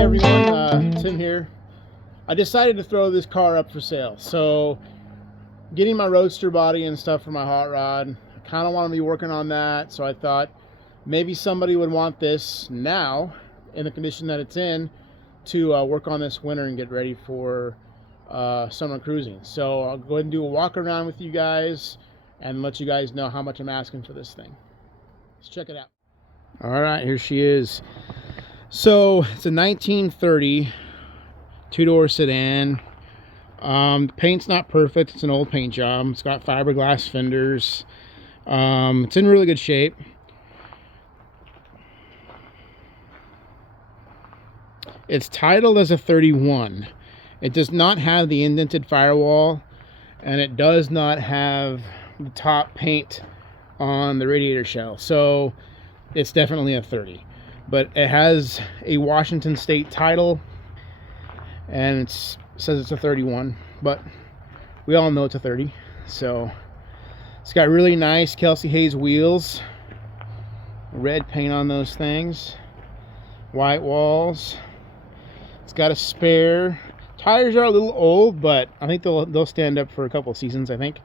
Everyone, Tim here. I decided to throw this car up for sale. So, getting my roadster body and stuff for my hot rod, I kind of want to be working on that. So I thought maybe somebody would want this now, in the condition that it's in, to work on this winter and get ready for summer cruising. So I'll go ahead and do a walk around with you guys and let you guys know how much I'm asking for this thing. Let's check it out. All right, here she is. So it's a 1930 two-door sedan. The paint's not perfect. It's an old paint job. It's got fiberglass fenders. It's in really good shape. It's titled as a 31. It does not have the indented firewall, and it does not have the top paint on the radiator shell. So it's definitely a 30. But it has a Washington State title, and it says it's a 31, but we all know it's a 30. So it's got really nice Kelsey Hayes wheels, red paint on those things, white walls. It's got a spare. Tires are a little old, but I think they'll stand up for a couple of seasons, I think.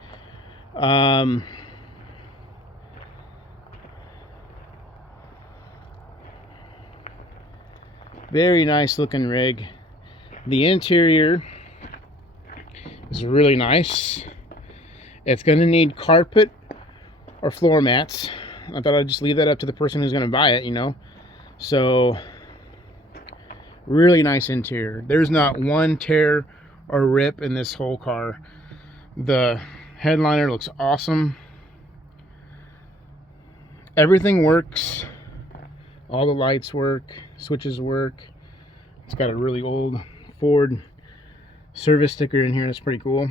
Very nice looking rig. The interior is really nice. It's going to need carpet or floor mats. I thought I'd just leave that up to the person who's going to buy it, you know. So, really nice interior. There's not one tear or rip in this whole car. The headliner looks awesome. Everything works. All the lights work, switches work. It's got a really old Ford service sticker in here. That's pretty cool.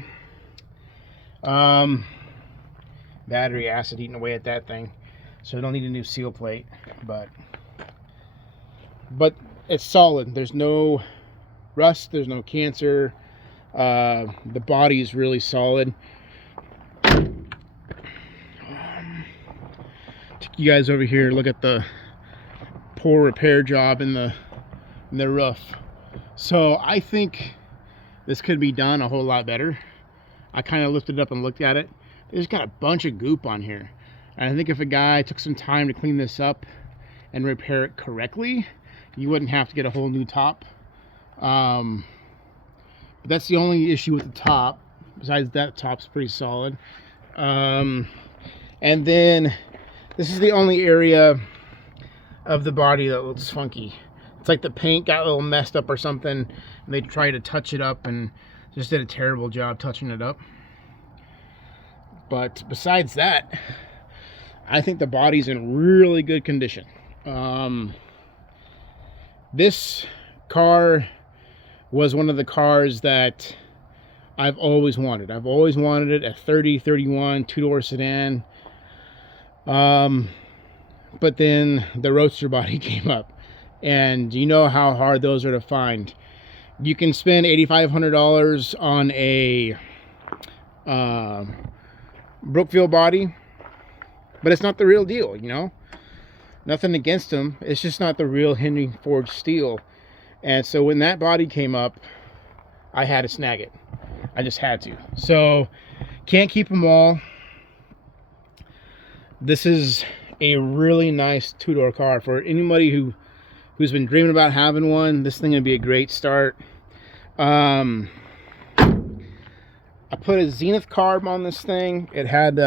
Battery acid eating away at that thing, so I don't need a new seal plate, but it's solid. There's no rust, there's no cancer. The body is really solid. Take you guys over here, look at the poor repair job in the roof. So I think this could be done a whole lot better. I kind of lifted it up and looked at it. It's got a bunch of goop on here, and I think if a guy took some time to clean this up and repair it correctly, you wouldn't have to get a whole new top. But that's the only issue with the top. Besides that, top's pretty solid. And then this is the only area of the body that looks funky. It's like the paint got a little messed up or something, and they tried to touch it up and just did a terrible job touching it up. But besides that, I think the body's in really good condition. This car was one of the cars that I've always wanted. I've always wanted it, a 30, 31, two-door sedan. But then the roadster body came up, and you know how hard those are to find. You can spend $8,500 on a Brookfield body, but it's not the real deal, you know. Nothing against them, it's just not the real Henry forged steel. And so when that body came up, I had to snag it. I just had to. So can't keep them all. This is a really nice two-door car for anybody who's been dreaming about having one. This thing would be a great start. I put a Zenith carb on this thing. It had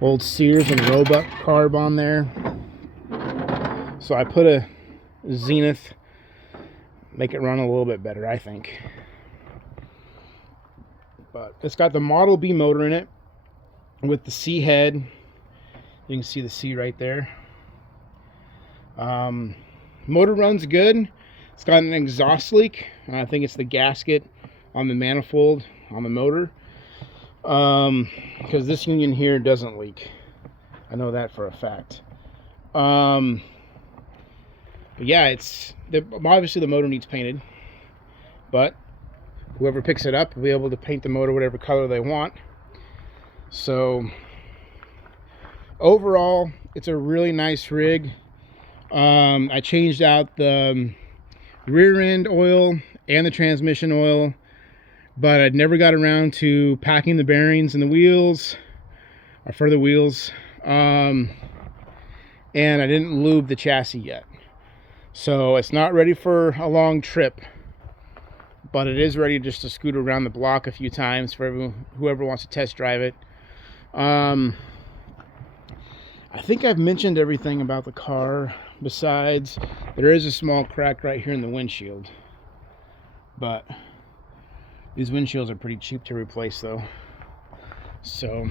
old Sears and Roebuck carb on there, so I put a Zenith, make it run a little bit better, I think. But it's got the Model B motor in it with the C head. You can see the C right there. Motor runs good. It's got an exhaust leak. I think it's the gasket on the manifold on the motor. Because this union here doesn't leak. I know that for a fact. But yeah, obviously the motor needs painted. But whoever picks it up will be able to paint the motor whatever color they want. So overall, it's a really nice rig. I changed out the rear end oil and the transmission oil, but I'd never got around to packing the bearings in the wheels, or for the wheels, and I didn't lube the chassis yet. So it's not ready for a long trip, but it is ready just to scoot around the block a few times for whoever wants to test drive it. I think I've mentioned everything about the car, besides there is a small crack right here in the windshield, but these windshields are pretty cheap to replace though. So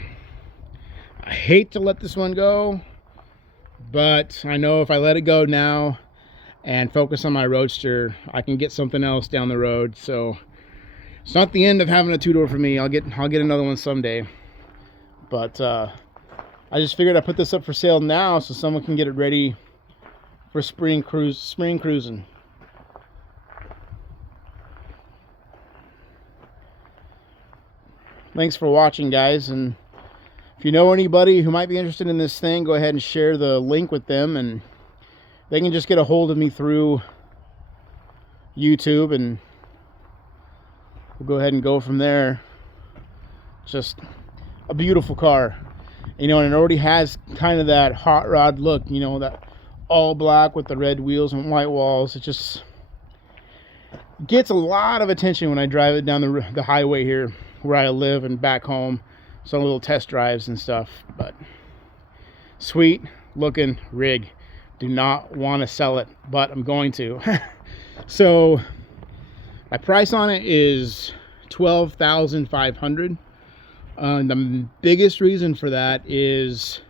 I hate to let this one go, but I know if I let it go now and focus on my Roadster, I can get something else down the road. So it's not the end of having a two-door for me. I'll get another one someday, but I just figured I'd put this up for sale now so someone can get it ready for spring cruising. Thanks for watching, guys, and if you know anybody who might be interested in this thing, go ahead and share the link with them, and they can just get a hold of me through YouTube, and we'll go ahead and go from there. Just a beautiful car, you know, and it already has kind of that hot rod look, you know, that all black with the red wheels and white walls. It just gets a lot of attention when I drive it down the highway here where I live and back home. Some little test drives and stuff, but sweet looking rig. Do not want to sell it, but I'm going to. So my price on it is $12,500. The biggest reason for that is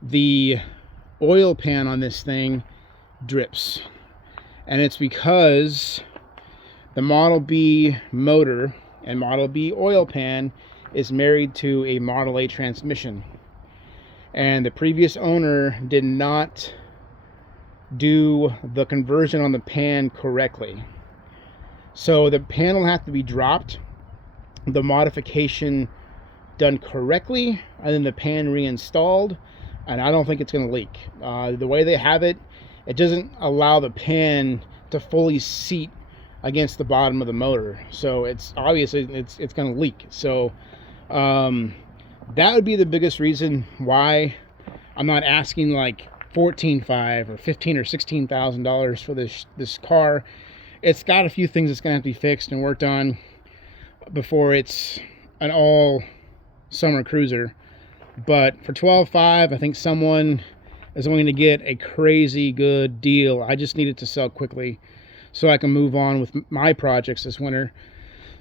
the oil pan on this thing drips, and it's because the Model B motor and Model B oil pan is married to a Model A transmission, and the previous owner did not do the conversion on the pan correctly. So the pan will have to be dropped, the modification done correctly, and then the pan reinstalled, and I don't think it's going to leak. The way they have it, it doesn't allow the pan to fully seat against the bottom of the motor, so it's obviously it's going to leak. So that would be the biggest reason why I'm not asking like $14,500 or $15,000 or $16,000 for this car. It's got a few things that's going to have to be fixed and worked on before it's an all summer cruiser. But for $12,500, I think someone is going to get a crazy good deal. I just need it to sell quickly so I can move on with my projects this winter.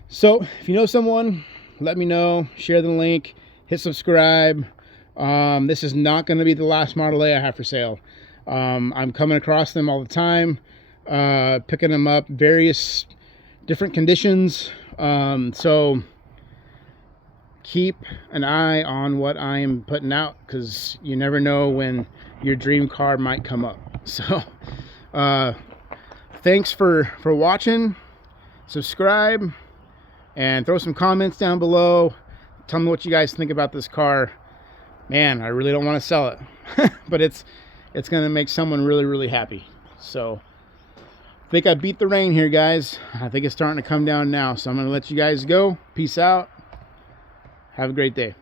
So if you know someone, let me know. Share the link, hit subscribe. This is not going to be the last Model A I have for sale. I'm coming across them all the time, picking them up, various different conditions. So keep an eye on what I am putting out, because you never know when your dream car might come up. So thanks for watching. Subscribe and throw some comments down below. Tell me what you guys think about this car. Man, I really don't want to sell it, but it's going to make someone really, really happy. So I think I beat the rain here, guys. I think it's starting to come down now, so I'm going to let you guys go. Peace out. Have a great day.